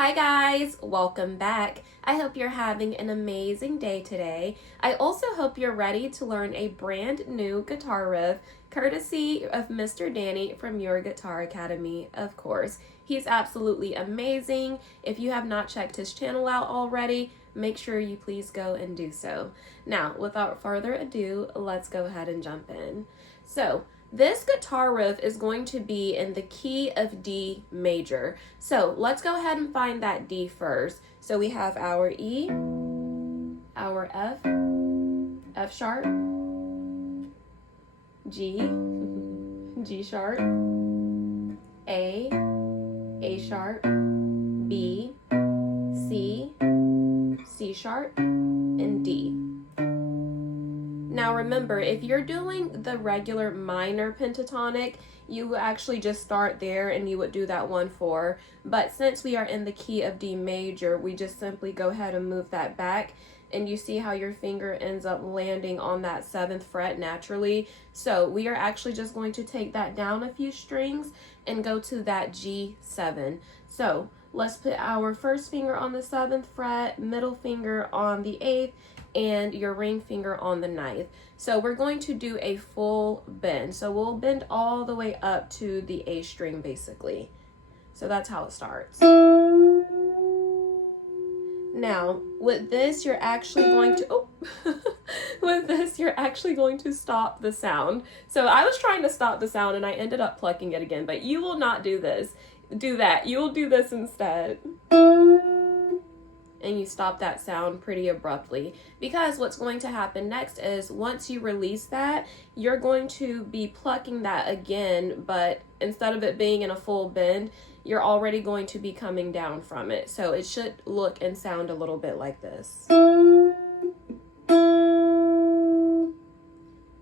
Hi guys, welcome back. I hope you're having an amazing day today. I also hope you're ready to learn a brand new guitar riff, courtesy of Mr. Danny from Your Guitar Academy, of course. He's absolutely amazing. If you have not checked his channel out already, make sure you please go and do so. Now, without further ado, let's go ahead and jump in. So, this guitar riff is going to be in the key of D major. So let's go ahead and find that D first. So we have our E, our F, F sharp, G, G sharp, A sharp, B, C, C sharp, and D. Now remember, if you're doing the regular minor pentatonic, you actually just start there and you would do that 1-4. But since we are in the key of D major, we just simply go ahead and move that back. And you see how your finger ends up landing on that 7th fret naturally. So we are actually just going to take that down a few strings and go to that G7. So let's put our first finger on the 7th fret, middle finger on the 8th, and your ring finger on the 9th. So we're going to do a full bend. So we'll bend all the way up to the A string basically. So that's how it starts. Now, with this, you're actually going to, with this, you're actually going to stop the sound. So I was trying to stop the sound and I ended up plucking it again, but you will not do that. You will do this instead. And you stop that sound pretty abruptly, because what's going to happen next is once you release that, you're going to be plucking that again, but instead of it being in a full bend, you're already going to be coming down from it. So it should look and sound a little bit like this.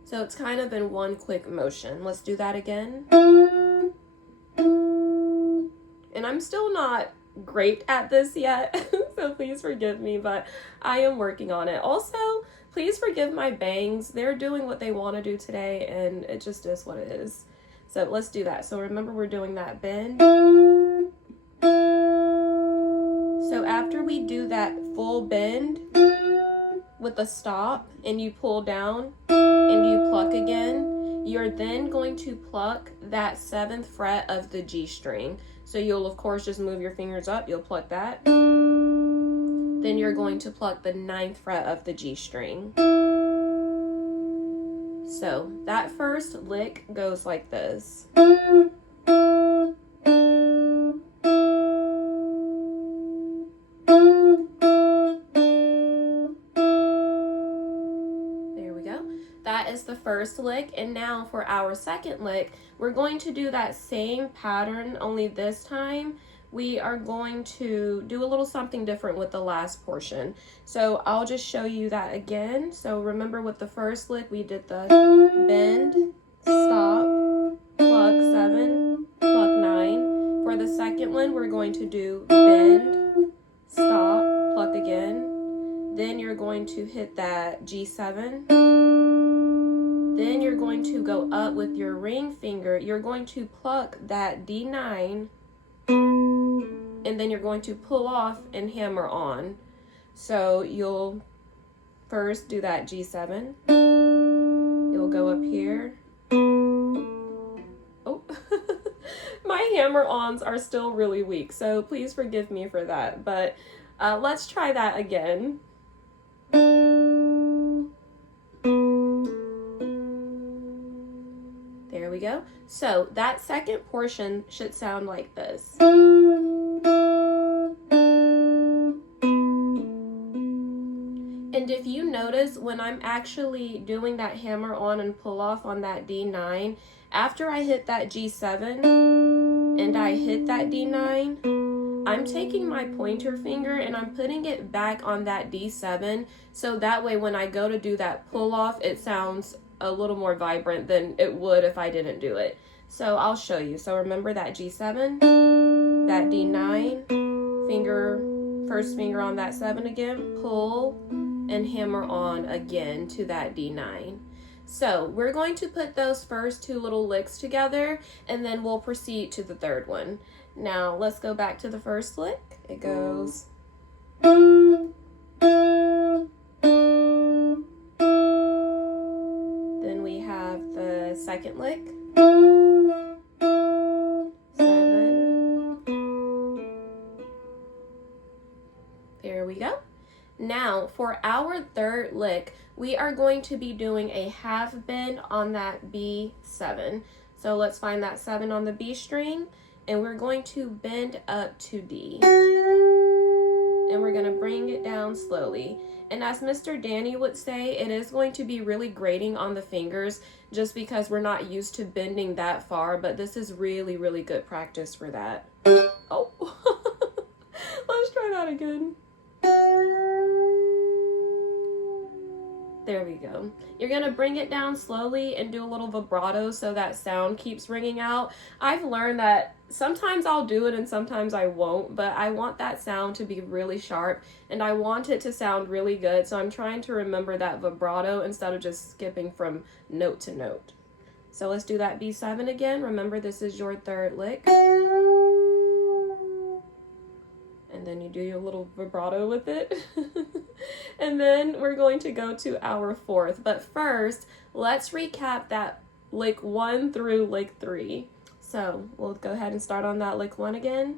So it's kind of in one quick motion. Let's do that again. And I'm still not great at this yet, so please forgive me, but I am working on it. Also, please forgive my bangs. They're doing what they want to do today, and it just is what it is. So let's do that. So remember, we're doing that bend. So after we do that full bend with the stop, and you pull down and you pluck again, you're then going to pluck that 7th fret of the G string. So you'll of course just move your fingers up, you'll pluck that. Then you're going to pluck the 9th fret of the G string. So that first lick goes like this. There we go. That is the first lick, and now for our second lick, we're going to do that same pattern, only this time we are going to do a little something different with the last portion. So I'll just show you that again. So remember, with the first lick, we did the bend, stop, pluck 7, pluck 9. For the second one, we're going to do bend, stop, pluck again. Then you're going to hit that G7. Then you're going to go up with your ring finger. You're going to pluck that D9, and then you're going to pull off and hammer on. So you'll first do that G7. You'll go up here. Oh, my hammer-ons are still really weak, so please forgive me for that. But let's try that again. There we go. So that second portion should sound like this. And if you notice, when I'm actually doing that hammer on and pull off on that D9, after I hit that G7 and I hit that D9, I'm taking my pointer finger and I'm putting it back on that D7, so that way when I go to do that pull off, it sounds a little more vibrant than it would if I didn't do it. So I'll show you. So remember that G7, that D9, first finger on that 7 again, pull and hammer on again to that D9. So we're going to put those first two little licks together, and then we'll proceed to the third one. Now let's go back to the first lick It goes. Then we have the second lick. 7. There we go. Now for our third lick, we are going to be doing a half bend on that B7. So let's find that 7 on the B string, and we're going to bend up to D. And we're going to bring it down slowly. And as Mr. Danny would say, it is going to be really grating on the fingers just because we're not used to bending that far, but this is really, really good practice for that. Oh, let's try that again. There we go. You're gonna bring it down slowly and do a little vibrato so that sound keeps ringing out. I've learned that sometimes I'll do it and sometimes I won't, but I want that sound to be really sharp and I want it to sound really good. So I'm trying to remember that vibrato instead of just skipping from note to note. So let's do that B7 again. Remember, this is your third lick. And then you do your little vibrato with it. And then we're going to go to our fourth. But first, let's recap that lick 1 through lick 3. So we'll go ahead and start on that lick 1 again.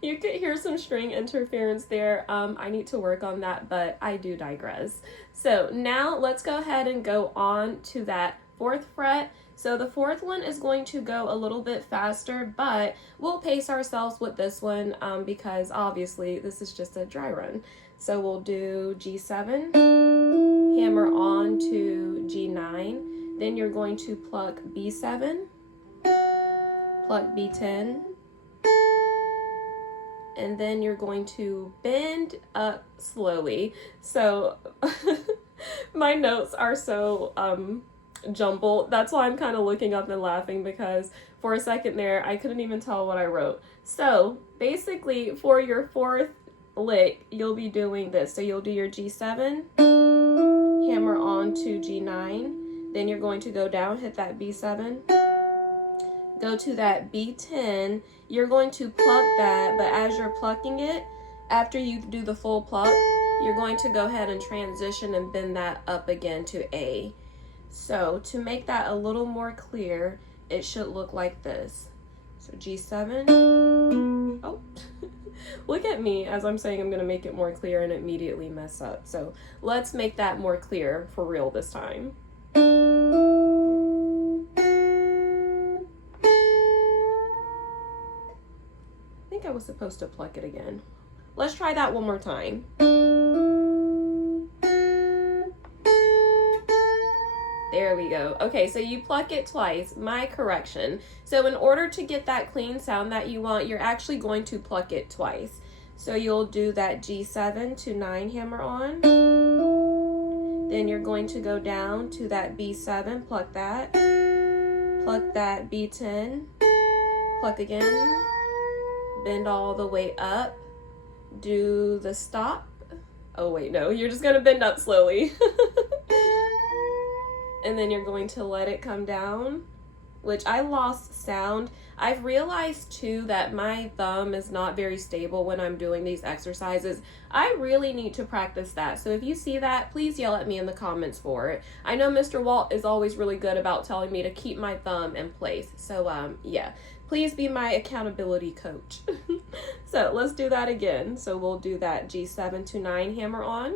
You could hear some string interference there. I need to work on that, but I do digress. So now let's go ahead and go on to that 4th fret. So the 4th one is going to go a little bit faster, but we'll pace ourselves with this one because obviously this is just a dry run. So we'll do G7, hammer on to G9, then you're going to pluck B7, pluck B10, and then you're going to bend up slowly. So my notes are so jumbled. That's why I'm kind of looking up and laughing, because for a second there I couldn't even tell what I wrote. So basically for your 4th lick, you'll be doing this. So you'll do your G7, hammer on to G9, then you're going to go down, hit that B7, go to that B10, you're going to pluck that, but as you're plucking it, after you do the full pluck, you're going to go ahead and transition and bend that up again to A. So to make that a little more clear, it should look like this. So G7, oh, look at me as I'm saying I'm gonna make it more clear and immediately mess up. So let's make that more clear for real this time. I was supposed to pluck it again. Let's try that one more time. There we go. Okay, so you pluck it twice. My correction. So in order to get that clean sound that you want, you're actually going to pluck it twice. So you'll do that G7 to 9 hammer on. Then you're going to go down to that B7, pluck that B10, pluck again, bend all the way up, do the stop. Oh wait, no, you're just gonna bend up slowly. And then you're going to let it come down, which I lost sound. I've realized too that my thumb is not very stable when I'm doing these exercises. I really need to practice that. So if you see that, please yell at me in the comments for it. I know Mr. Walt is always really good about telling me to keep my thumb in place. So yeah. Please be my accountability coach. So let's do that again. So we'll do that G7 to 9 hammer on.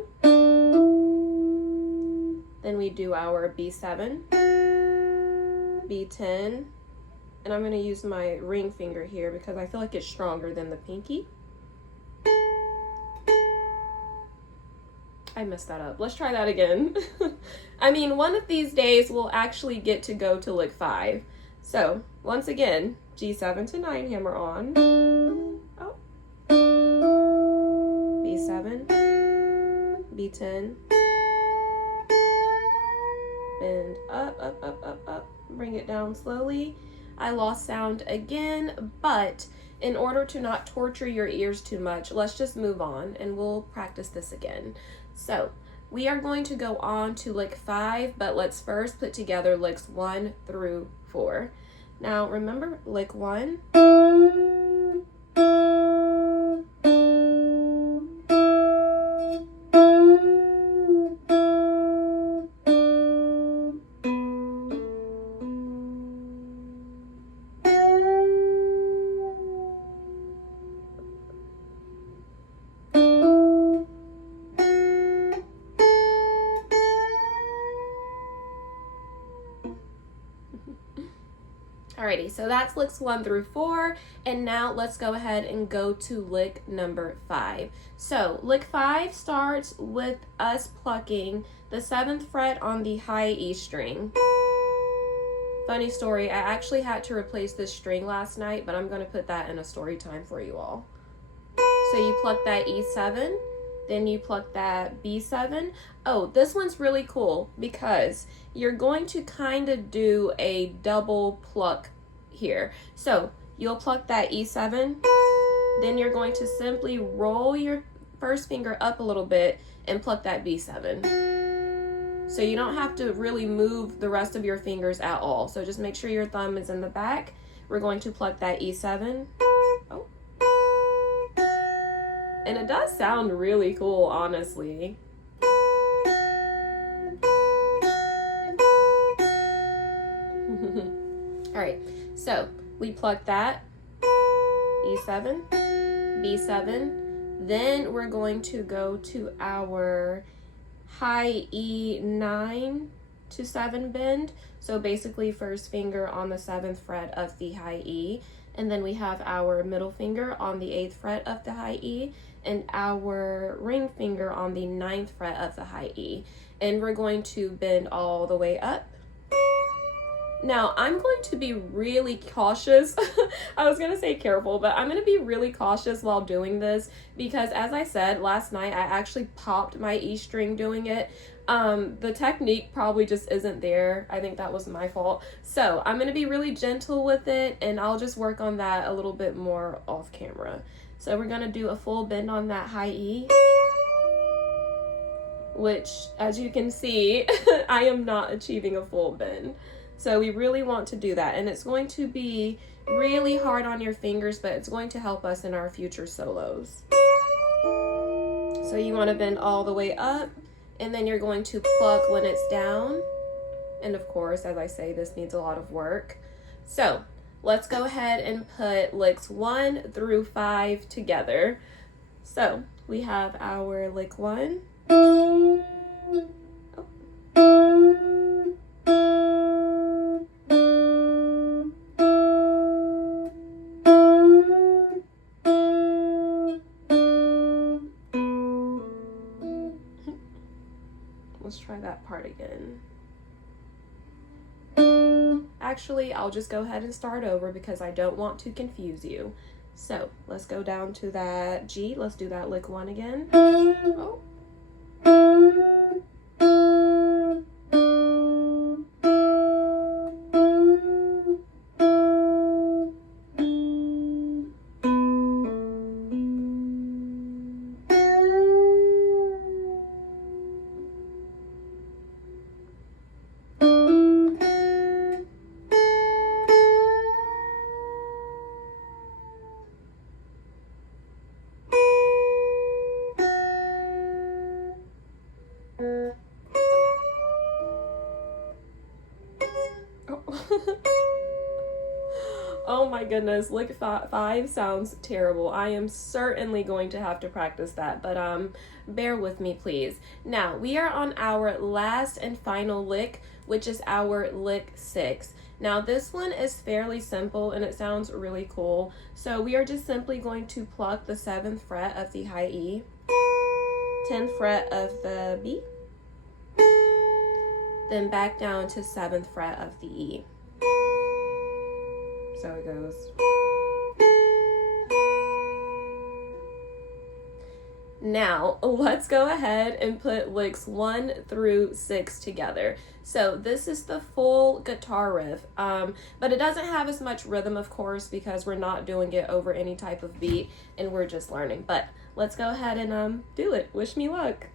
Then we do our B7, B10, and I'm going to use my ring finger here because I feel like it's stronger than the pinky. I messed that up. Let's try that again. I mean, one of these days we'll actually get to go to lick 5. So once again, G7 to 9 hammer on. Oh. B7, B10, bend up, up, bring it down slowly. I lost sound again, but in order to not torture your ears too much, let's just move on and we'll practice this again. So we are going to go on to lick 5, but let's first put together licks 1 through 4. Now remember, lick 1. Alrighty, so that's licks 1 through 4, and now let's go ahead and go to lick number 5. So lick 5 starts with us plucking the 7th fret on the high E string. Funny story, I actually had to replace this string last night, but I'm going to put that in a story time for you all. So you pluck that E7, then you pluck that B7. Oh, this one's really cool because you're going to kind of do a double pluck here. So you'll pluck that E7, then you're going to simply roll your first finger up a little bit and pluck that B7. So you don't have to really move the rest of your fingers at all. So just make sure your thumb is in the back. We're going to pluck that E7. Oh. And it does sound really cool, honestly. All right, so we pluck that E7, B7, then we're going to go to our high E9 to 7 bend. So basically first finger on the 7th fret of the high E, and then we have our middle finger on the 8th fret of the high E, and our ring finger on the 9th fret of the high E. And we're going to bend all the way up. Now, I'm going to be really cautious. I was going to say careful, but I'm going to be really cautious while doing this because, as I said, last night I actually popped my E string doing it. The technique probably just isn't there. I think that was my fault. So I'm going to be really gentle with it, and I'll just work on that a little bit more off camera. So we're going to do a full bend on that high E, which, as you can see, I am not achieving a full bend. So we really want to do that, and it's going to be really hard on your fingers, but it's going to help us in our future solos. So you want to bend all the way up, and then you're going to pluck when it's down. And of course, as I say, this needs a lot of work. So let's go ahead and put licks 1 through 5 together. So we have our lick 1. Oh. Let's try that part again. Actually, I'll just go ahead and start over because I don't want to confuse you. So let's go down to that G. Let's do that lick 1 again. Oh. Oh my goodness, lick 5 sounds terrible. I am certainly going to have to practice that, but bear with me please. Now, we are on our last and final lick, which is our lick 6. Now, this one is fairly simple and it sounds really cool. So we are just simply going to pluck the 7th fret of the high E, 10th fret of the B, then back down to 7th fret of the E. So it goes. Now, let's go ahead and put licks 1 through 6 together. So this is the full guitar riff, but it doesn't have as much rhythm, of course, because we're not doing it over any type of beat and we're just learning. But let's go ahead and do it. Wish me luck.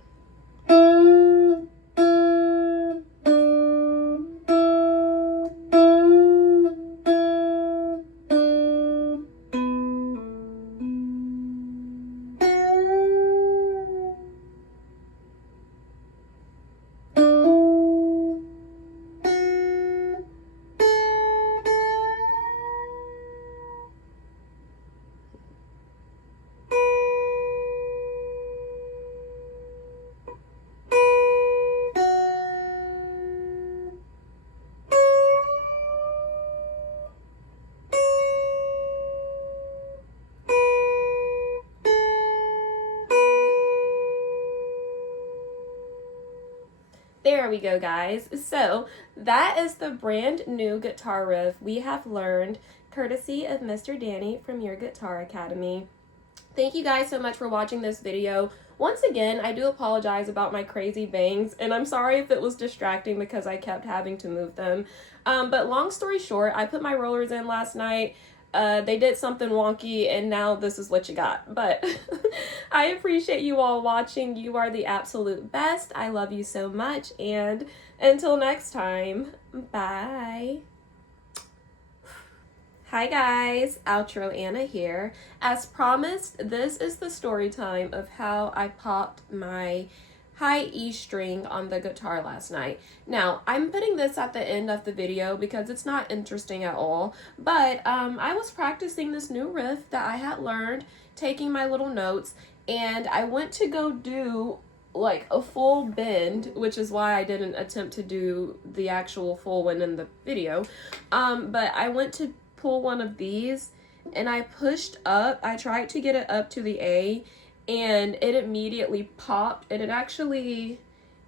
There we go, guys. So that is the brand new guitar riff we have learned courtesy of Mr. Danny from Your Guitar Academy. Thank you guys so much for watching this video. Once again, I do apologize about my crazy bangs, and I'm sorry if it was distracting because I kept having to move them. But long story short, I put my rollers in last night. They did something wonky, and now this is what you got. But I appreciate you all watching. You are the absolute best. I love you so much, and until next time, bye. Hi guys, Outro Anna here. As promised, this is the story time of how I popped my high E string on the guitar last night. Now, I'm putting this at the end of the video because it's not interesting at all, but I was practicing this new riff that I had learned, taking my little notes, and I went to go do like a full bend, which is why I didn't attempt to do the actual full one in the video, but I went to pull one of these and I pushed up. I tried to get it up to the A and it immediately popped, and it actually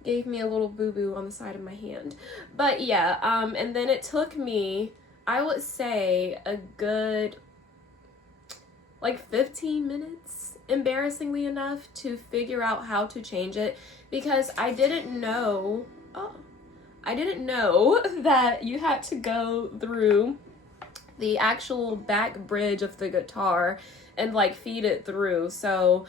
gave me a little boo-boo on the side of my hand. But yeah, and then it took me, I would say, a good like 15 minutes, embarrassingly enough, to figure out how to change it, because I didn't know that you had to go through the actual back bridge of the guitar and like feed it through. So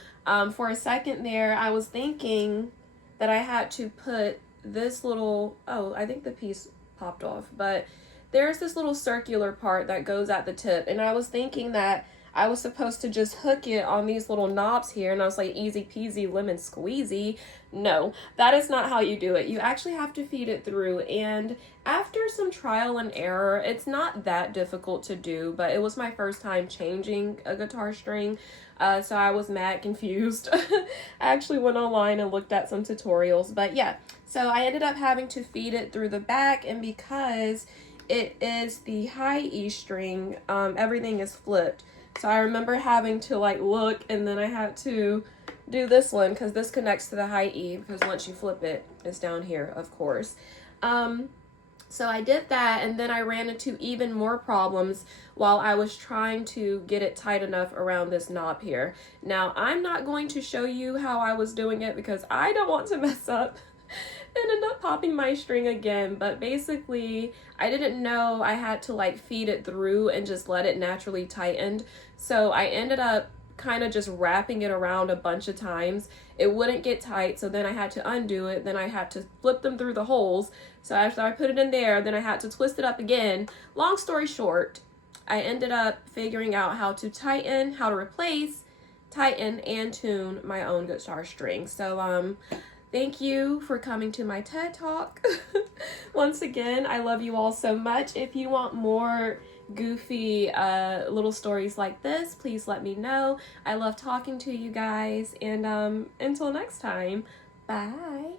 for a second there, I was thinking that I had to put this little, oh, I think the piece popped off, but there's this little circular part that goes at the tip, and I was thinking that I was supposed to just hook it on these little knobs here, and I was like, easy peasy lemon squeezy. No, that is not how you do it. You actually have to feed it through, and after some trial and error, it's not that difficult to do, but it was my first time changing a guitar string, so I was mad confused. I actually went online and looked at some tutorials, but yeah, so I ended up having to feed it through the back, and because it is the high E string, everything is flipped. So I remember having to like look, and then I had to do this one because this connects to the high E, because once you flip it, it's down here, of course. So I did that, and then I ran into even more problems while I was trying to get it tight enough around this knob here. Now, I'm not going to show you how I was doing it because I don't want to mess up and end up popping my string again, but basically I didn't know I had to like feed it through and just let it naturally tighten. So I ended up kind of just wrapping it around a bunch of times. It wouldn't get tight, so then I had to undo it, then I had to flip them through the holes. So after I put it in there, then I had to twist it up again. Long story short, I ended up figuring out how to tighten, how to replace, tighten, and tune my own guitar string. So thank you for coming to my TED Talk. Once again, I love you all so much. If you want more goofy little stories like this, please let me know. I love talking to you guys, and until next time, bye.